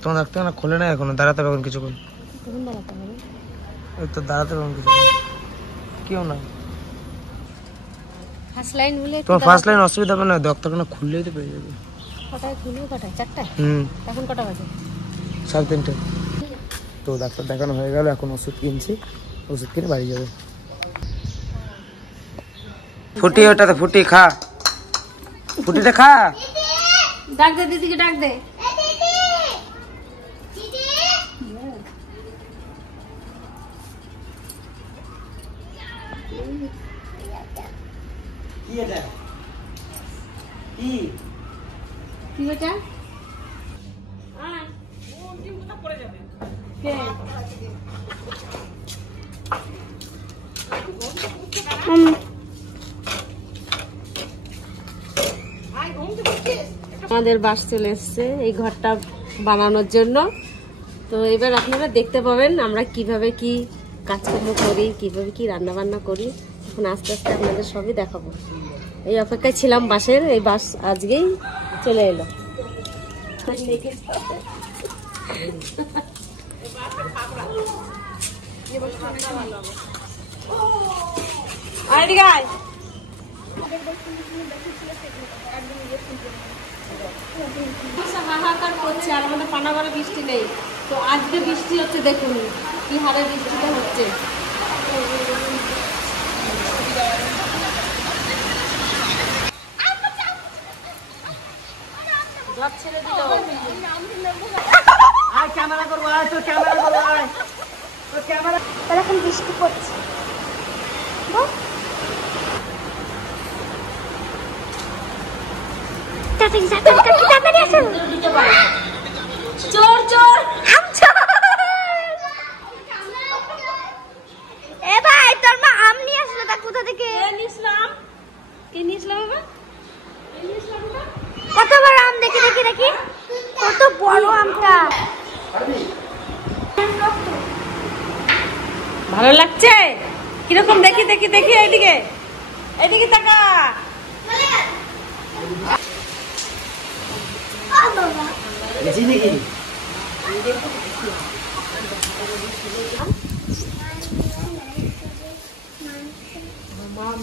তোমার ডাক্তারখানা খোলে না এখনো, দাঁড়াতে হবে এখন কিছুক্ষণ। কখন দাঁড়াতে হবে? ওই তো দাঁড়াতে হবে কিছুক্ষণ। কেউ না, ফার্স্ট লাইন বলে তোমার ফার্স্ট লাইন অসুবিধা হবে না, ডাক্তারখানা খুললেই তো পেয়ে যাবে। কটায় খুলবে? কটায়? 4টায়? এখন কটা বাজে? 3:30। তো ডাক্তার দেখানো হয়ে গেল, এখন ওষুধ কিনছি, ওষুধ কিনে বাড়ি যাবে। ফুটি ওটাতে ফুটি খা, ফুটিটা খা। ডাক দে দিদিকে, ডাক দে। কি এটা? কি? কি বেটা? কে? আমাদের বাস চলে এসছে এই ঘরটা বানানোর জন্য। তো এবার আপনারা দেখতে পাবেন আমরা কিভাবে কি কাজকর্ম করি, কিভাবে কি রান্না বান্না করি। এখন আস্তে আস্তে আপনাদের সবই দেখাবো। এই অপেক্ষায় ছিলাম বাসের, এই বাস আজকেই চলে এলো। হাহাকার করছে আর আমাদের পানাগড়ে বৃষ্টি নেই। তো আজকে বৃষ্টি হচ্ছে, দেখুন কি হারে বৃষ্টিটা হচ্ছে। ছেড়ে দিল। ক্যামেরা করবো, তোর ক্যামেরা করবো, তোর ক্যামেরা। এখন বৃষ্টি পড়ছে। চোর চোর এ ভাই, তোর মা আম নিয়ে আসলো, তা কোথা থেকে? কত বড় আম, দেখি দেখি দেখি, কত বড় আমটা। ভালো লাগছে কিরকম? দেখি দেখি দেখি, এইদিকে এইদিকে তাকা।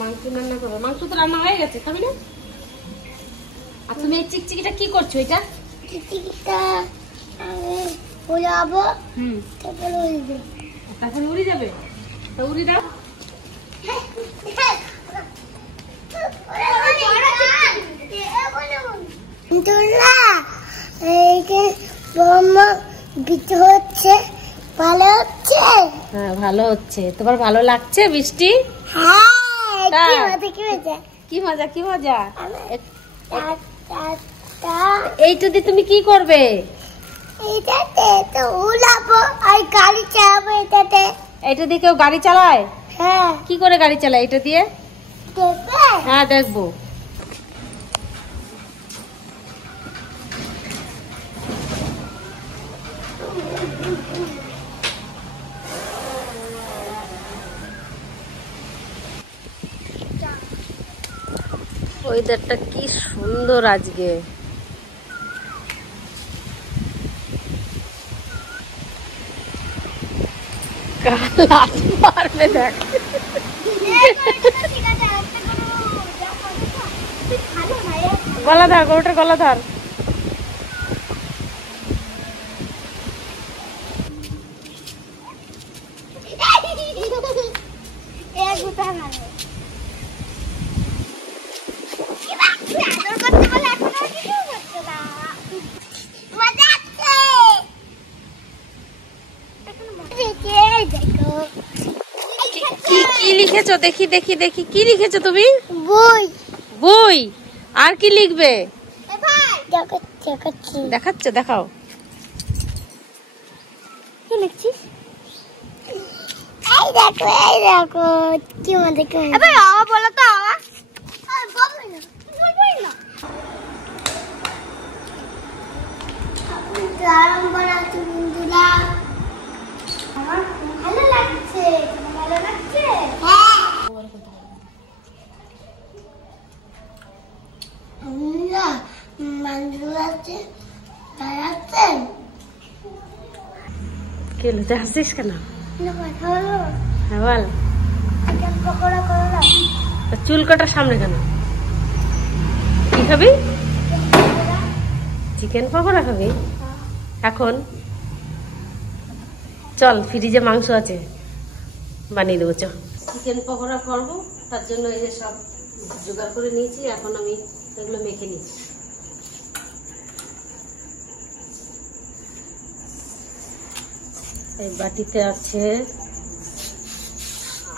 মাংস রান্না করবো। মাংস তো রান্না হয়ে গেছে, খাবি না? আর তুমি এই চিকচিকিটা কি করছো? এটা পোড়াবো, তারপরে উড়ে যাবে। তো উড়ে দাও। হচ্ছে ভালো হচ্ছে। হ্যাঁ ভালো হচ্ছে। তোমার ভালো লাগছে বৃষ্টি? কি মজা কি মজা। এইটা দিয়ে তুমি কি করবে? এটাতে তো উড়াবো আর গাড়ি চালাবো। এটাতে, এটা দিয়ে কেউ গাড়ি চালায়? হ্যাঁ। কি করে গাড়ি চালায় এটা দিয়ে? দেখবে? হ্যাঁ দেখবো। ওয়েদারটা কি সুন্দর আজকে। মারবে দেখ। গলা ধর, গরুটার গলা ধর। কি লিখেছো? দেখি দেখি দেখি, কি লিখেছো তুমি? বই। বই? আর কি লিখবে? দেখাচ্ছ, দেখাও। কি লিখছিস? এই দেখো, এই দেখো কি মজা কি মজা। আবে বলো তো। গরম বানাচ্ছি বন্ধুরা, আমার ভালো লাগছে। ভালো লাগছে? হ্যাঁ। মানুষ আছে, দাঁড়াচ্ছেন। কে লুতে হাসিস কেন? হ্যাঁ বল। চুল কাটার সামনে কেন? কি খাবি? চিকেন পকোড়া খাবি এখন? চল ফ্রিজে মাংস আছে, বানিয়ে দেবো। চল চিকেন পকোড়া করবো, তার জন্য এই যে সব জোগাড় করে নিয়েছি। এখন আমি এগুলো মেখে নিচ্ছি। এই বাটিতে আছে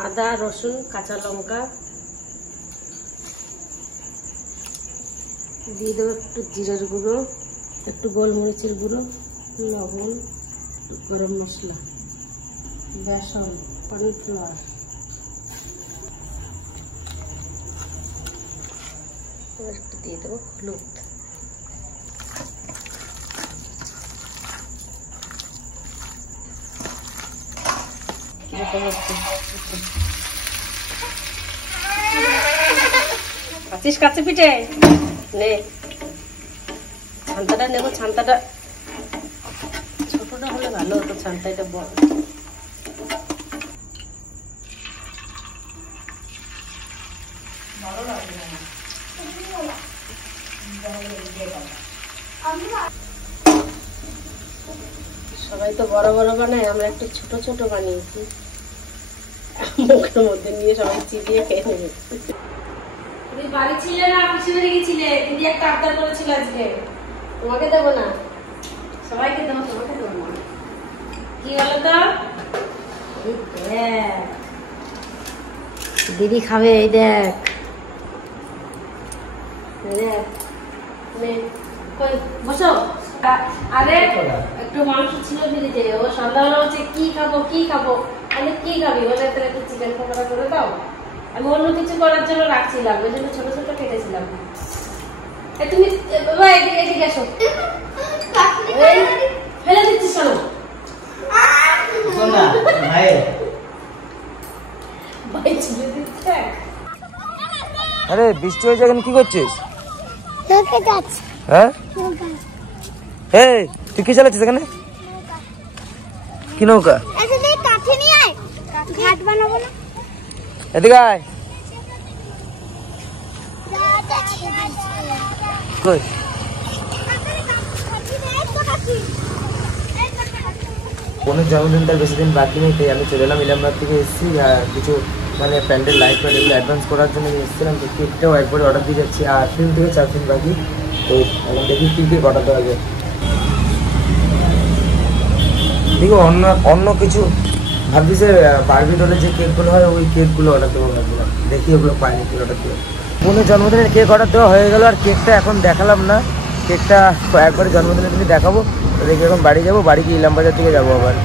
আদা, রসুন, কাঁচা লঙ্কা, দিয়ে দেবো একটু জিরের গুঁড়ো, একটু গোলমরিচের গুঁড়ো, লবণ, গরম মশলা, বেসন, কর্নফ্লাওয়ার, এবার একটু দিয়ে দেবো হলুদ। আছিস কাছে পিঠে নে, ছান্তাটা নেবো। ছান্তাটা ছোটটা হলে ভালো হতো, ছান্তাটা বড়। সবাই তো বড় বড় বানায়, আমরা একটু ছোট ছোট বানিয়েছি, মুখের মধ্যে নিয়ে সবাই চিবিয়ে খেয়ে নেবে। তুমি বাড়ি ছিলে না অফিসে বেরিয়ে গেছিলে? দিদি একটা আবদার করেছিল আজকে, তোমাকে দেবো না, সবাইকে দেবো, তোমাকে দেবো না। কি বলো তো? দেখ দিদি খাবে, এই দেখ বসো। আরে একটু মাংস ছিল ফ্রিজে, ও সন্ধ্যাবেলা বলছে কি খাবো কি খাবো। আমি কি খাবি? বলে একটু চিকেন পকোড়া করে দাও। আমি অন্য কিছু করার জন্য রাখছিলাম, ওই জন্য ছোট ছোট কেটেছিলাম। তুমি বাবা এদিকে এদিকে আসো। ফেলে দিচ্ছিস কেন? ভাই ছুড়ে দিচ্ছে। আরে বৃষ্টি হয়েছে, এখন কি করছিস? হ্যাঁ এই তুই কি চালাচ্ছিস এখানে? কি নৌকা? এদিকে আয়। কই বোনের জন্মদিনটা বেশি দিন বাকি নেই, তাই আমি চলে এলাম ইলামবাগ থেকে। এসেছি কিছু মানে প্যান্ডেল লাইট ফাইট এগুলো অ্যাডভান্স করার জন্য এসেছিলাম। তো কেকটাও একবারে অর্ডার দিয়ে যাচ্ছি, আর 3 থেকে 4 দিন বাকি। তো এখন দেখি কি কেক অর্ডার দেওয়া যায়। দেখো অন্য কিছু ভাবছি যে বারবি ডলের যে কেকগুলো হয় ওই কেকগুলো অর্ডার দেবো ভাবছিলাম, দেখি ওগুলো পাইনি কি অর্ডার দেবো। বোনের জন্মদিনের কেক অর্ডার দেওয়া হয়ে গেল, আর কেকটা এখন দেখালাম না। কেকটা একবারে জন্মদিনের দিনই দেখাবো। তো দেখি এখন বাড়ি যাবো, বাড়ি গিয়ে ইলামবাজার থেকে যাবো আবার।